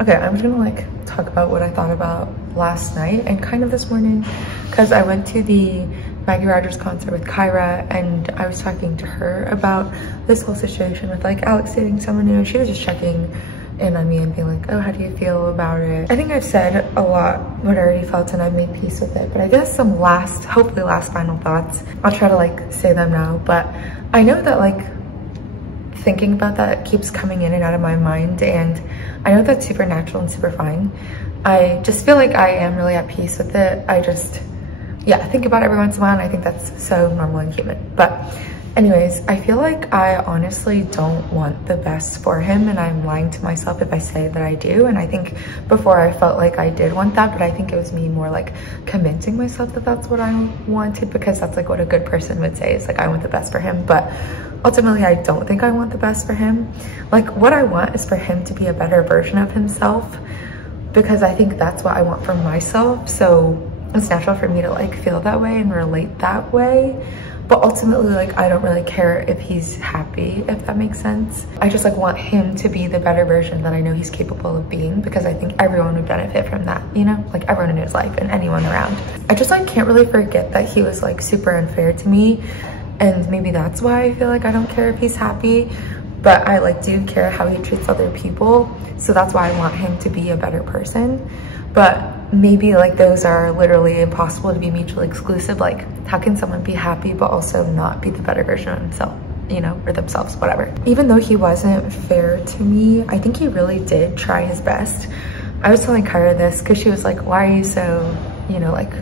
Okay, I'm just gonna like talk about what I thought about last night and kind of this morning, because I went to the Maggie Rogers concert with Kyra and I was talking to her about this whole situation with like Alex dating someone new. She was just checking in on me and being like, oh, how do you feel about it? I think I've said a lot what I already felt and I've made peace with it, but I guess some hopefully last final thoughts. I'll try to like say them now, but I know that like thinking about that keeps coming in and out of my mind, and I know that's super natural and super fine. I just feel like I am really at peace with it. I just, yeah, think about it every once in a while, and I think that's so normal and human. But anyways, I feel like I honestly don't want the best for him, and I'm lying to myself if I say that I do. And I think before I felt like I did want that, but I think it was me more like convincing myself that that's what I wanted, because that's like what a good person would say, is like, I want the best for him. But ultimately, I don't think I want the best for him. Like, what I want is for him to be a better version of himself, because I think that's what I want for myself. So it's natural for me to like feel that way and relate that way. But ultimately, like, I don't really care if he's happy, if that makes sense. I just like want him to be the better version that I know he's capable of being, because I think everyone would benefit from that, you know? Like everyone in his life and anyone around. I just like can't really forget that he was like super unfair to me. And maybe that's why I feel like I don't care if he's happy, but I like do care how he treats other people. So that's why I want him to be a better person. But maybe like those are literally impossible to be mutually exclusive. Like, how can someone be happy but also not be the better version of himself, you know, or themselves, whatever. Even though he wasn't fair to me, I think he really did try his best. I was telling Kyra this because she was like, why are you so, you know, like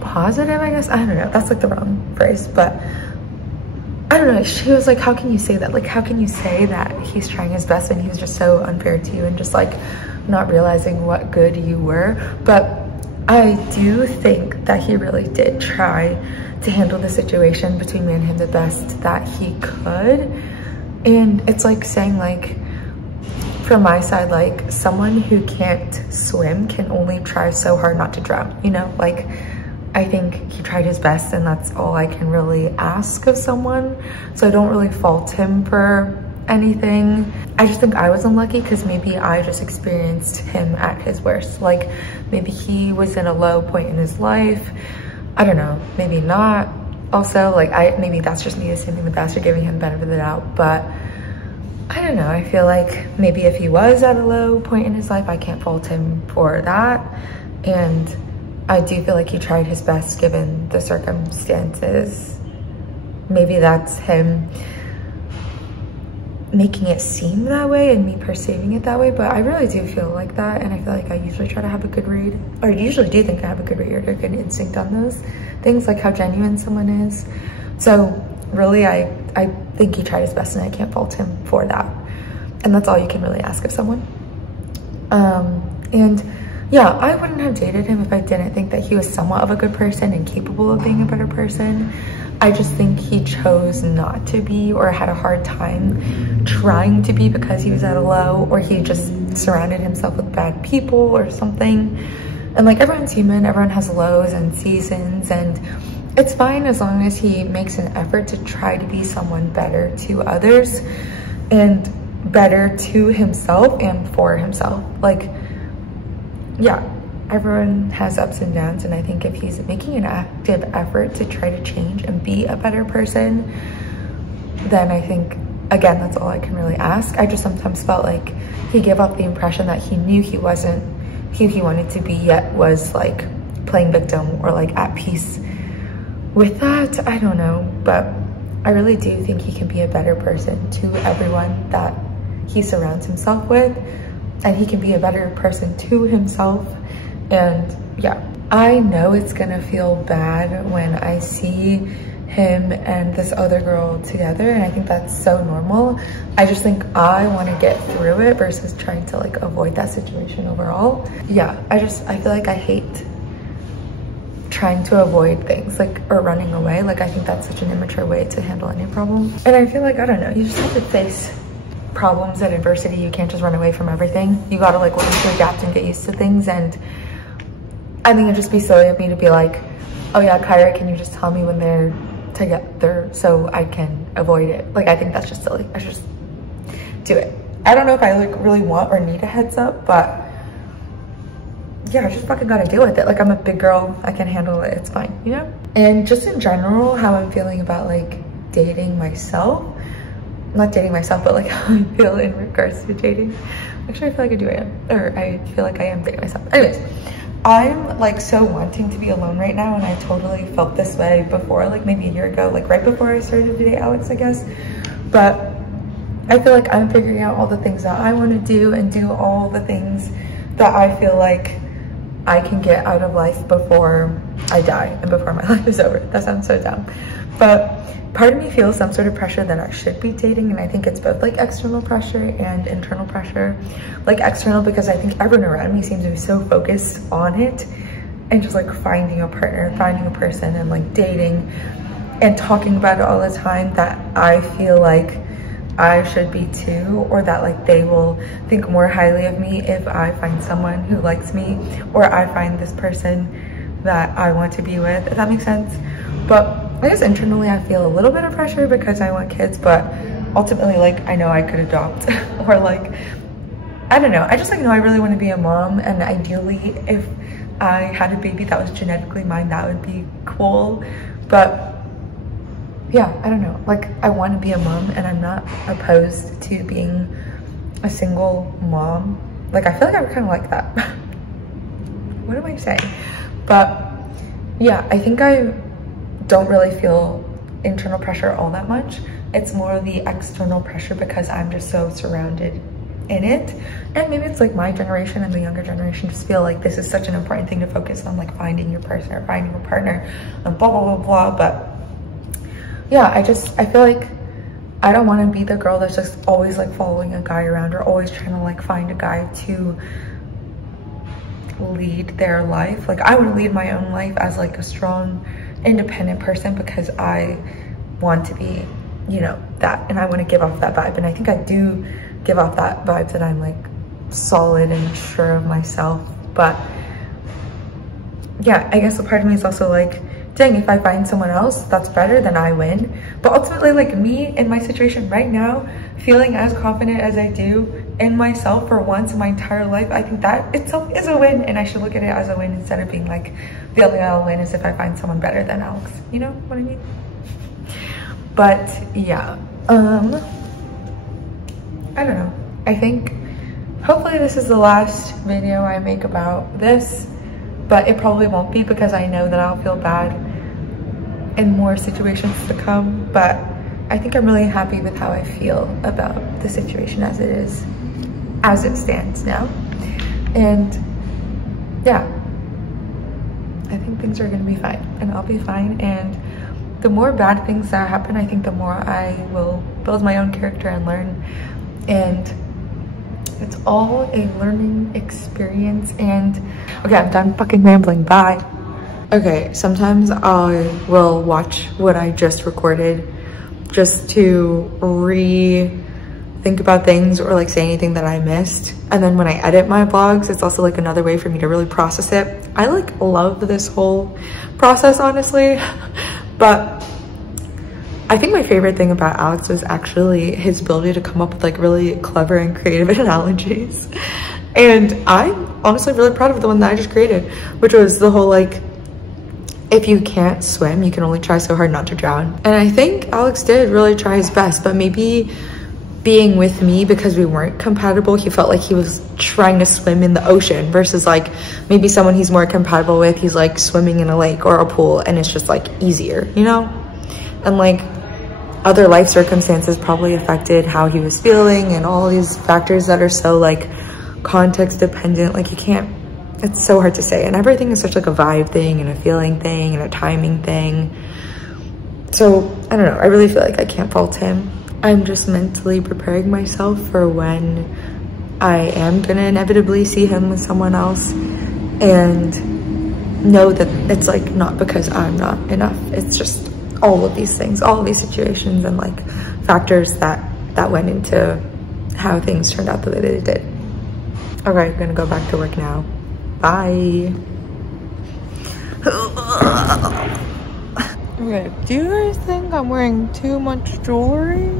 positive, I guess? I don't know, that's like the wrong phrase, but I don't know. She was like, how can you say that? Like, how can you say that he's trying his best and he was just so unfair to you and just like not realizing what good you were? But I do think that he really did try to handle the situation between me and him the best that he could. And it's like saying, like, from my side, like, someone who can't swim can only try so hard not to drown, you know? Like, I think he tried his best, and that's all I can really ask of someone. So I don't really fault him for anything. I just think I was unlucky because maybe I just experienced him at his worst. Like, maybe he was in a low point in his life. I don't know, maybe not. Also, like, maybe that's just me assuming the best or giving him the benefit of the doubt, but I don't know. I feel like maybe if he was at a low point in his life, I can't fault him for that. And I do feel like he tried his best given the circumstances. Maybe that's him making it seem that way and me perceiving it that way, but I really do feel like that, and I feel like I usually try to have a good read, or I usually do think I have a good read or a good instinct on those things, like how genuine someone is. So really, I think he tried his best, and I can't fault him for that. And that's all you can really ask of someone. And yeah, I wouldn't have dated him if I didn't think that he was somewhat of a good person and capable of being a better person. I just think he chose not to be, or had a hard time trying to be because he was at a low, or he just surrounded himself with bad people or something. And like, everyone's human, everyone has lows and seasons, and it's fine as long as he makes an effort to try to be someone better to others and better to himself and for himself. Like, yeah, everyone has ups and downs, and I think if he's making an active effort to try to change and be a better person, then I think, again, that's all I can really ask. I just sometimes felt like he gave off the impression that he knew he wasn't who he wanted to be, yet was like playing victim or like at peace with that. I don't know, but I really do think he can be a better person to everyone that he surrounds himself with, and he can be a better person to himself. And yeah, I know it's gonna feel bad when I see him and this other girl together, and I think that's so normal. I just think I want to get through it versus trying to like avoid that situation overall. Yeah, I feel like I hate trying to avoid things, like, or running away. Like, I think that's such an immature way to handle any problem. And I feel like, I don't know, you just have to face problems and adversity. You can't just run away from everything. You gotta like learn to adapt and get used to things. And I think it'd just be silly of me to be like, oh yeah, Kyra, can you just tell me when they're together so I can avoid it? Like, I think that's just silly. I should just do it. I don't know if I like really want or need a heads up, but yeah, I just fucking gotta deal with it. Like, I'm a big girl, I can handle it, it's fine, you know? And just in general, how I'm feeling about like dating myself, not dating myself, but like how I feel in regards to dating. Actually, I feel like I do am, or I feel like I am dating myself. Anyways, I'm like so wanting to be alone right now, and I totally felt this way before, like maybe a year ago, like right before I started to date Alex, I guess. But I feel like I'm figuring out all the things that I want to do and do all the things that I feel like I can get out of life before I die and before my life is over. That sounds so dumb. But part of me feels some sort of pressure that I should be dating, and I think it's both like external pressure and internal pressure. Like external because I think everyone around me seems to be so focused on it and just like finding a partner, finding a person and like dating and talking about it all the time, that I feel like I should be too, or that like they will think more highly of me if I find someone who likes me, or I find this person that I want to be with, if that makes sense. But I guess internally I feel a little bit of pressure because I want kids, but ultimately like I know I could adopt or like, I don't know, I just like know I really want to be a mom, and ideally if I had a baby that was genetically mine, that would be cool. But yeah, I don't know, like I want to be a mom, and I'm not opposed to being a single mom. Like I feel like I would kind of like that. What am I saying? But yeah, I think I don't really feel internal pressure all that much. It's more the external pressure because I'm just so surrounded in it. And maybe it's like my generation and the younger generation just feel like this is such an important thing to focus on, like finding your person or finding a partner and blah, blah, blah, blah. But yeah, I feel like I don't want to be the girl that's just always like following a guy around or always trying to like find a guy to lead their life. Like I want to lead my own life as like a strong, independent person because I want to be, you know, that, and I want to give off that vibe. And I think I do give off that vibe, that I'm like solid and sure of myself. But yeah, I guess a part of me is also like, dang, if I find someone else that's better, then I win. But ultimately, like me in my situation right now, feeling as confident as I do in myself for once in my entire life, I think that itself is a win, and I should look at it as a win instead of being like, the only way I'll win is if I find someone better than Alex. You know what I mean? But yeah, I don't know. I think hopefully this is the last video I make about this, but it probably won't be because I know that I'll feel bad in more situations to come. But I think I'm really happy with how I feel about the situation as it is, as it stands now. And yeah, I think things are gonna be fine, and I'll be fine. And the more bad things that happen, I think the more I will build my own character and learn. And it's all a learning experience. And okay, I'm done fucking rambling, bye. Okay, sometimes I will watch what I just recorded just to think about things or like say anything that I missed. And then when I edit my vlogs, it's also like another way for me to really process it. I like love this whole process, honestly. But I think my favorite thing about Alex was actually his ability to come up with like really clever and creative analogies. And I'm honestly really proud of the one that I just created, which was the whole like, if you can't swim, you can only try so hard not to drown. And I think Alex did really try his best, but maybe being with me because we weren't compatible, he felt like he was trying to swim in the ocean versus like maybe someone he's more compatible with, he's like swimming in a lake or a pool and it's just like easier, you know? And like other life circumstances probably affected how he was feeling and all these factors that are so like context dependent. Like you can't, it's so hard to say, and everything is such like a vibe thing and a feeling thing and a timing thing. So I don't know, I really feel like I can't fault him. I'm just mentally preparing myself for when I am gonna inevitably see him with someone else, and know that it's like not because I'm not enough. It's just all of these things, all of these situations and like factors that went into how things turned out the way they did. All right, I'm gonna go back to work now. Bye. Okay, do you guys think I'm wearing too much jewelry?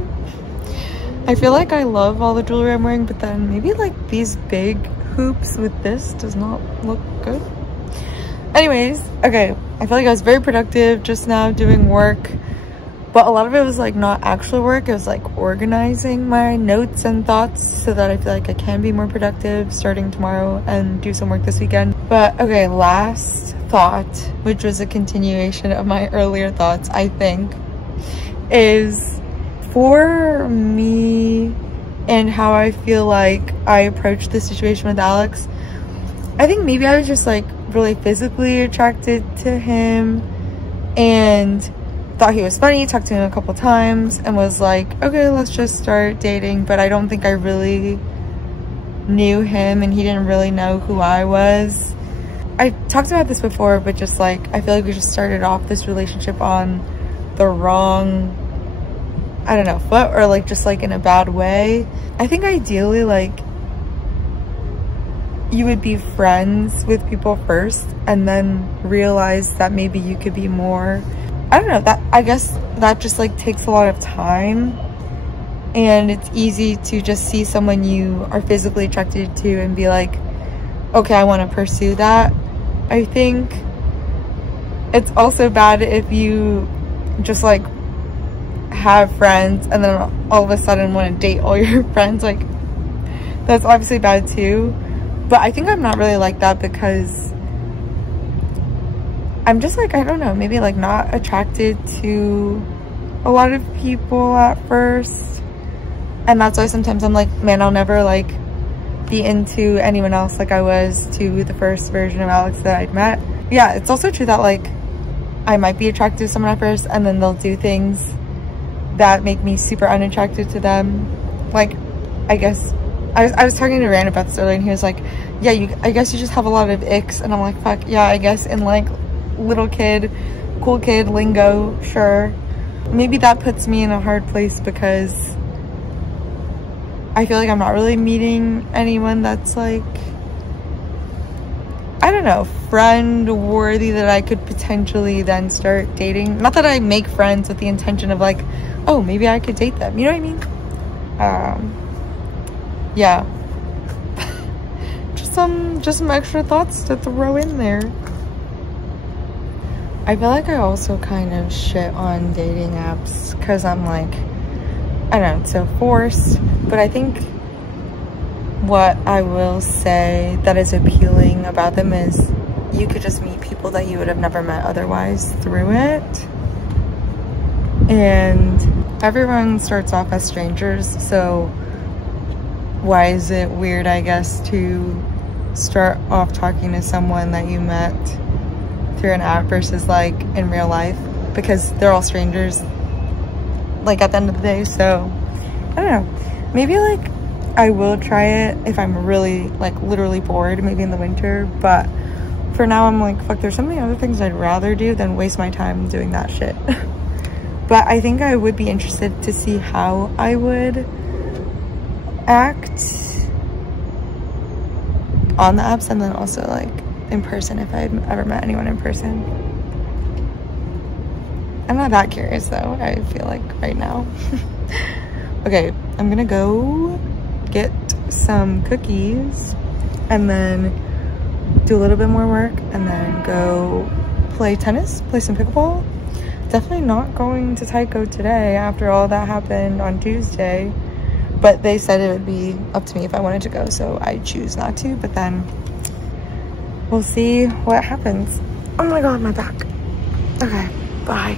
I feel like I love all the jewelry I'm wearing, but then maybe like these big hoops with this does not look good. Anyways, okay, I feel like I was very productive just now doing work, but a lot of it was like not actual work. It was like organizing my notes and thoughts so that I feel like I can be more productive starting tomorrow and do some work this weekend. But okay, last thought, which was a continuation of my earlier thoughts, I think, is for me and how I feel like I approached the situation with Alex. I think maybe I was just like really physically attracted to him and thought he was funny, talked to him a couple times and was like, okay, let's just start dating. But I don't think I really knew him and he didn't really know who I was. I talked about this before, but just like, I feel like we just started off this relationship on the wrong, I don't know, foot, or like just like in a bad way. I think ideally like you would be friends with people first and then realize that maybe you could be more, I don't know, that I guess that just like takes a lot of time, and it's easy to just see someone you are physically attracted to and be like, okay, I want to pursue that. I think it's also bad if you just like have friends and then all of a sudden want to date all your friends. Like, that's obviously bad too. But I think I'm not really like that because I'm just like, I don't know, maybe like not attracted to a lot of people at first. And that's why sometimes I'm like, man, I'll never like be into anyone else like I was to the first version of Alex that I'd met. Yeah, it's also true that like I might be attracted to someone at first and then they'll do things that make me super unattracted to them. Like, I guess I was talking to Rand about this earlier and he was like, yeah, I guess you just have a lot of icks. And I'm like, fuck yeah, I guess in like little kid, cool kid lingo, sure. Maybe that puts me in a hard place because I feel like I'm not really meeting anyone that's like, I don't know, friend worthy that I could potentially then start dating. Not that I make friends with the intention of like, oh, maybe I could date them, you know what I mean? Yeah. just some extra thoughts to throw in there. I feel like I also kind of shit on dating apps because I'm like, I don't know, it's so forced. But I think what I will say that is appealing about them is you could just meet people that you would have never met otherwise through it. And everyone starts off as strangers, so why is it weird, I guess, to start off talking to someone that you met through an app versus like in real life, because they're all strangers like at the end of the day. So I don't know, maybe like I will try it if I'm really like literally bored, maybe in the winter, but for now I'm like, fuck, there's so many other things I'd rather do than waste my time doing that shit. But I think I would be interested to see how I would act on the apps and then also like in person if I'd ever met anyone in person. I'm not that curious though, I feel like right now. Okay, I'm gonna go get some cookies and then do a little bit more work and then go play tennis, play some pickleball. Definitely not going to Tyco today after all that happened on Tuesday, but they said it would be up to me if I wanted to go, so I choose not to, but then we'll see what happens. Oh my god, my back. Okay, bye.